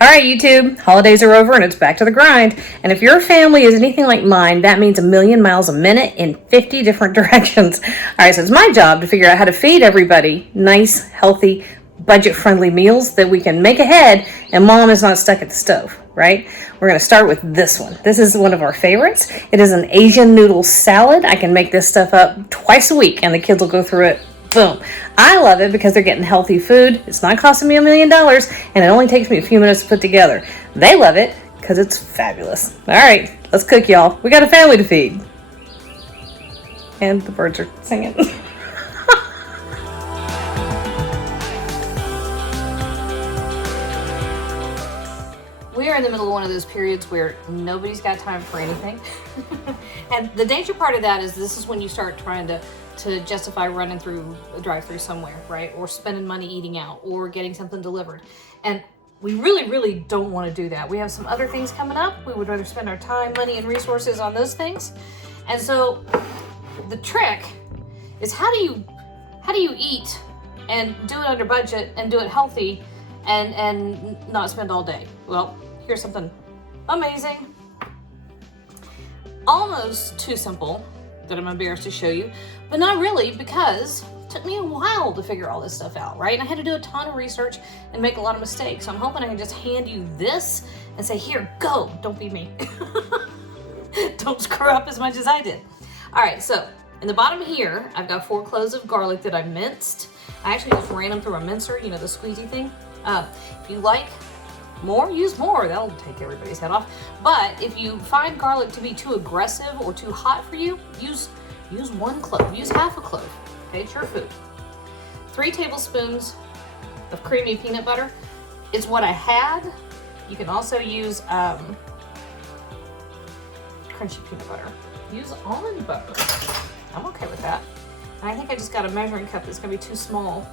All right, YouTube, holidays are over and it's back to the grind. And if your family is anything like mine, that means 1,000,000 miles a minute in 50 different directions. All right, so it's my job to figure out how to feed everybody nice, healthy, budget-friendly meals that we can make ahead and mom is not stuck at the stove, right? We're going to start with this one. This is one of our favorites. It is an Asian noodle salad. I can make this stuff up twice a week and the kids will go through it. Boom. I love it because they're getting healthy food. It's not costing me $1,000,000 and it only takes me a few minutes to put together. They love it because it's fabulous. All right, let's cook, y'all. We got a family to feed. And the birds are singing. We are in the middle of one of those periods where nobody's got time for anything. And the danger part of that is this is when you start trying to justify running through a drive-through somewhere, right? Or spending money eating out or getting something delivered. And we really, really don't want to do that. We have some other things coming up. We would rather spend our time, money, and resources on those things. And so the trick is how do you eat and do it under budget and do it healthy and not spend all day? Well, here's something amazing. Almost too simple that I'm embarrassed to show you, but not really, because it took me a while to figure all this stuff out, right? And I had to do a ton of research and make a lot of mistakes. So I'm hoping I can just hand you this and say, here, go. Don't be me. Don't screw up as much as I did. All right, so in the bottom here, I've got 4 cloves of garlic that I minced. I actually just ran them through a mincer, you know, the squeezy thing. If you like more, use more. That'll take everybody's head off. But if you find garlic to be too aggressive or too hot for you, use 1 clove, use half a clove. Okay, it's your food. 3 tablespoons of creamy peanut butter is what I had. You can also use crunchy peanut butter. Use almond butter. I'm okay with that. And I think I just got a measuring cup that's gonna be too small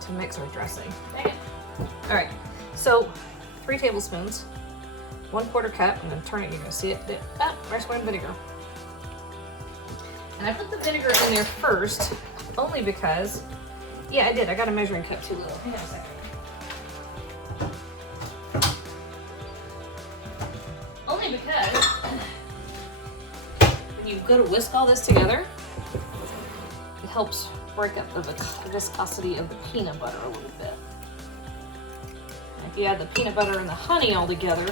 to mix our dressing. Dang it. All right, so 3 tablespoons, 1/4 cup. I'm gonna turn it, you're gonna see it. Rice wine vinegar. And I put the vinegar in there first, only because, yeah, I did. I got a measuring cup too little. Hang on a second. Only because when you go to whisk all this together, it helps break up the viscosity of the peanut butter a little bit. If you add the peanut butter and the honey all together,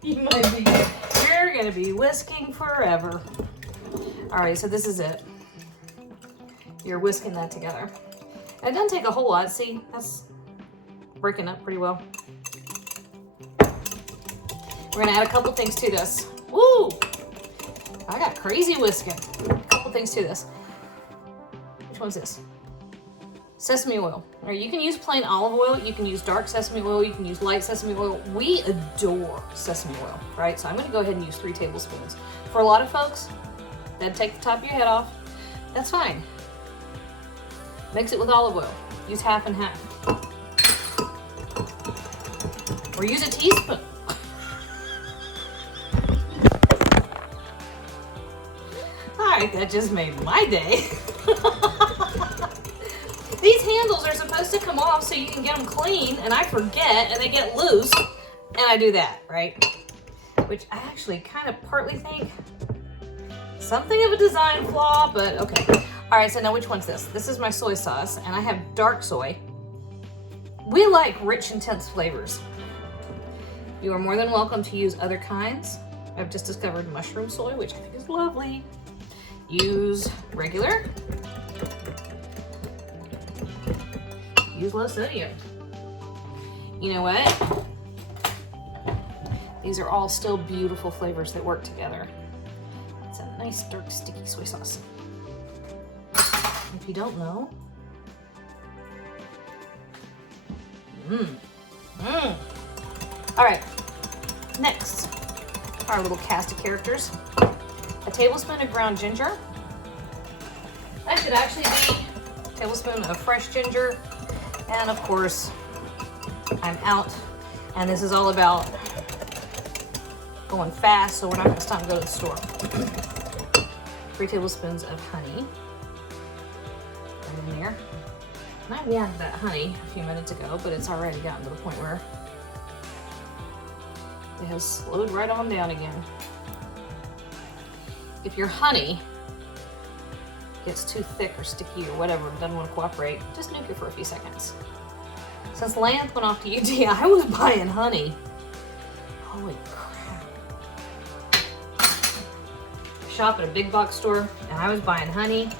you're gonna be whisking forever. All right, so this is it. You're whisking that together. And it doesn't take a whole lot. See, that's breaking up pretty well. We're gonna add a couple things to this. Woo! I got crazy whisking. A couple things to this. Which one's this? Sesame oil. All right, you can use plain olive oil, you can use dark sesame oil, you can use light sesame oil. We adore sesame oil, right? So I'm gonna go ahead and use 3 tablespoons. For a lot of folks, that'd take the top of your head off. That's fine. Mix it with olive oil. Use half and half. Or use a teaspoon. All right, that just made my day. These handles are supposed to come off so you can get them clean, and I forget, and they get loose, and I do that, right? Which I actually kind of partly think something of a design flaw, but okay. All right, so now which one's this? This is my soy sauce, and I have dark soy. We like rich, intense flavors. You are more than welcome to use other kinds. I've just discovered mushroom soy, which I think is lovely. Use regular. Use low sodium. You know what? These are all still beautiful flavors that work together. It's a nice, dark, sticky soy sauce. If you don't know, All right, next, our little cast of characters. A tablespoon of ground ginger. That should actually be a tablespoon of fresh ginger. And of course, I'm out. And this is all about going fast, so we're not gonna stop and go to the store. 3 tablespoons of honey. Right in there. And I warmed that honey a few minutes ago, but it's already gotten to the point where it has slowed right on down again. If your honey gets too thick or sticky or whatever and doesn't want to cooperate, just nuke it for a few seconds. Since Lance went off to UT, I was buying honey. Holy crap. I shop at a big box store and I was buying honey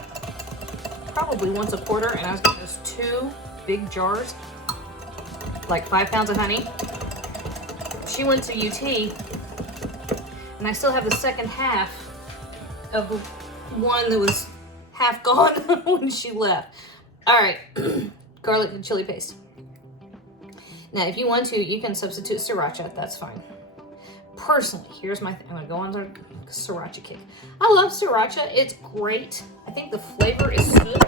probably once a quarter, and I was getting those 2 big jars, like 5 pounds of honey. She went to UT and I still have the second half of the one that was half gone when she left. All right, garlic and chili paste. Now, if you want to, you can substitute sriracha, that's fine. Personally, here's my thing. I'm gonna go on to sriracha kick. I love sriracha, it's great. I think the flavor is good.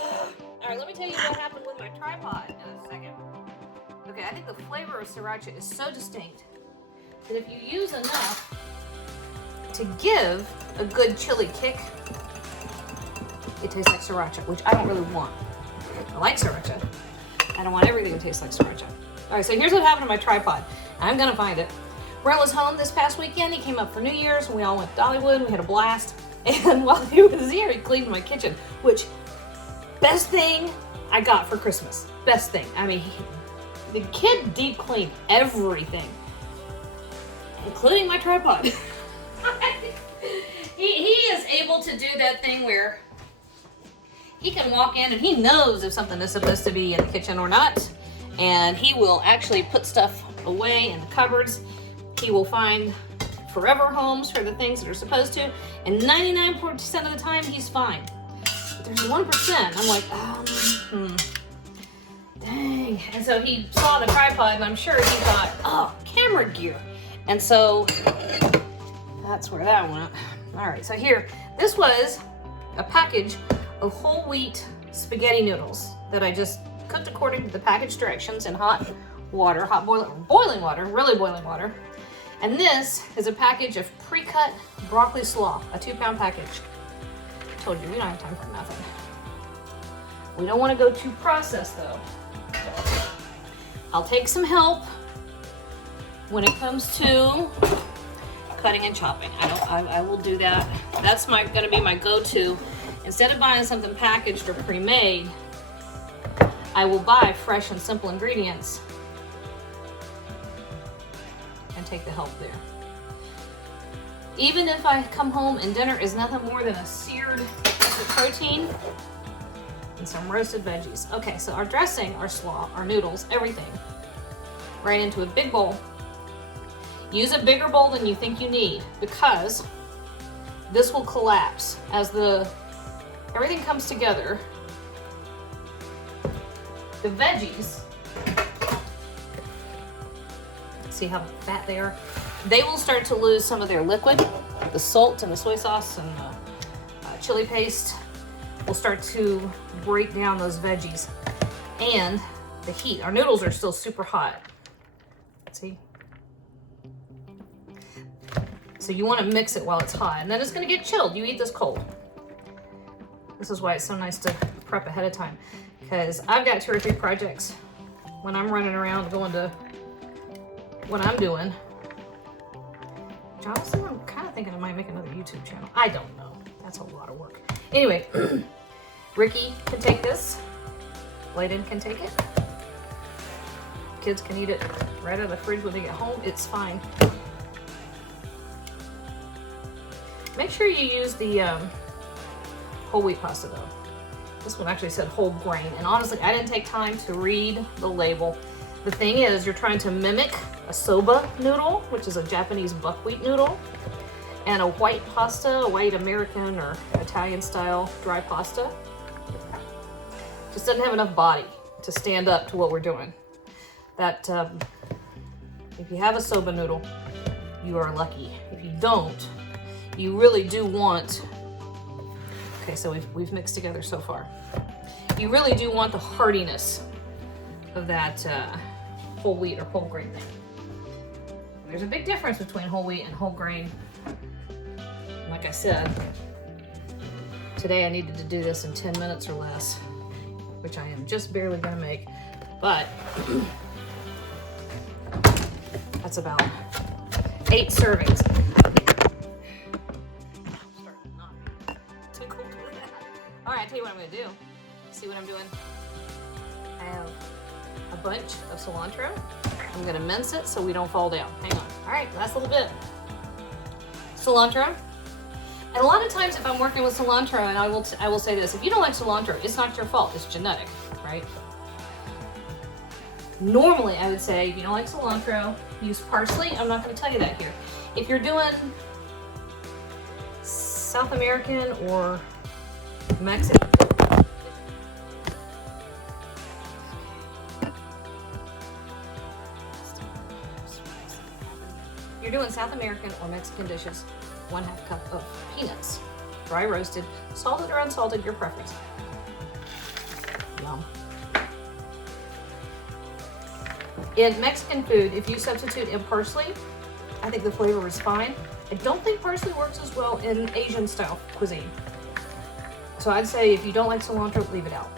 All right, let me tell you what happened with my tripod in a second. Okay, I think the flavor of sriracha is so distinct that if you use enough to give a good chili kick, it tastes like sriracha, which I don't really want. I like sriracha. I don't want everything to taste like sriracha. All right, so here's what happened to my tripod. I'm gonna find it. Brent was home this past weekend. He came up for New Year's and we all went to Dollywood. We had a blast. And while he was here, he cleaned my kitchen, which, best thing I got for Christmas. Best thing. I mean, the kid deep cleaned everything, including my tripod. he is able to do that thing where he can walk in and he knows if something is supposed to be in the kitchen or not. And he will actually put stuff away in the cupboards. He will find forever homes for the things that are supposed to. And 99% of the time, he's fine. But there's 1%. I'm like, dang. And so he saw the tripod and I'm sure he thought, oh, camera gear. And so that's where that went. All right, so here, this was a package of whole wheat spaghetti noodles that I just cooked according to the package directions in hot water, boiling water, really boiling water. And this is a package of pre-cut broccoli slaw, a 2-pound package. I told you, we don't have time for nothing. We don't want to go too processed though. I'll take some help when it comes to cutting and chopping. I will do that. That's gonna be my go-to. Instead of buying something packaged or pre-made, I will buy fresh and simple ingredients and take the help there. Even if I come home and dinner is nothing more than a seared piece of protein and some roasted veggies. Okay, so our dressing, our slaw, our noodles, everything, right into a big bowl. Use a bigger bowl than you think you need because this will collapse as everything comes together. The veggies, see how fat they are? They will start to lose some of their liquid. The salt and the soy sauce and the chili paste will start to break down those veggies. And the heat, our noodles are still super hot. See? So you want to mix it while it's hot, and then it's going to get chilled. You eat this cold. This is why it's so nice to prep ahead of time, because I've got 2 or 3 projects when I'm running around going to what I'm doing. Which honestly, I'm kind of thinking I might make another YouTube channel. I don't know. That's a lot of work. Anyway, Ricky can take this. Layden can take it. Kids can eat it right out of the fridge when they get home. It's fine. Make sure you use the whole wheat pasta though. This one actually said whole grain, and honestly, I didn't take time to read the label. The thing is, you're trying to mimic a soba noodle, which is a Japanese buckwheat noodle, and a white pasta, a white American or Italian style dry pasta. Just doesn't have enough body to stand up to what we're doing. That, if you have a soba noodle, you are lucky. If you don't, you really do want, okay, so we've mixed together so far. You really do want the heartiness of that whole wheat or whole grain thing. There's a big difference between whole wheat and whole grain. Like I said, today I needed to do this in 10 minutes or less. which I am just barely gonna make, but that's about 8 servings. All right, I tell you what I'm gonna do. See what I'm doing? I have a bunch of cilantro. I'm gonna mince it so we don't fall down. Hang on. All right, last little bit. Cilantro. And a lot of times if I'm working with cilantro, and I will say this, if you don't like cilantro, it's not your fault, it's genetic, right? Normally I would say, if you don't like cilantro, use parsley. I'm not gonna tell you that here. If you're doing South American or Mexican, you're doing South American or Mexican dishes, 1/2 cup of peanuts, dry roasted, salted or unsalted, your preference. Yum. In Mexican food, if you substitute in parsley, I think the flavor is fine. I don't think parsley works as well in Asian style cuisine. So I'd say if you don't like cilantro, leave it out.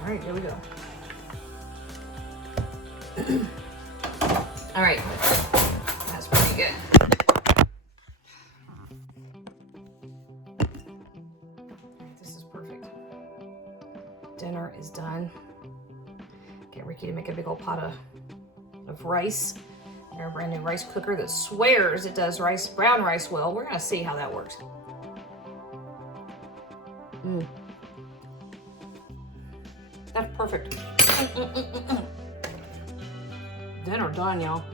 All right, here we go. All right, that's pretty good. This is perfect. Dinner is done. Get Ricky to make a big old pot of rice. Our brand new rice cooker that swears it does brown rice well. We're gonna see how that works. That's perfect. Dinner done, y'all.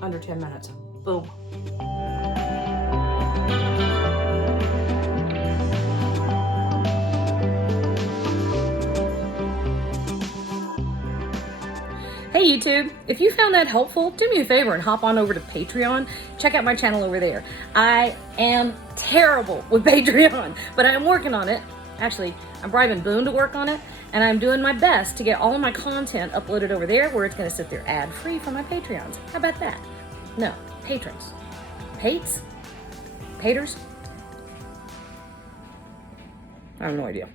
Under 10 minutes. Boom. Hey YouTube, if you found that helpful, do me a favor and hop on over to Patreon. Check out my channel over there. I am terrible with Patreon, but I'm working on it. Actually, I'm bribing Boone to work on it, and I'm doing my best to get all of my content uploaded over there where it's gonna sit there ad-free for my Patreons. How about that? No, patrons. Pates? Paters? I have no idea.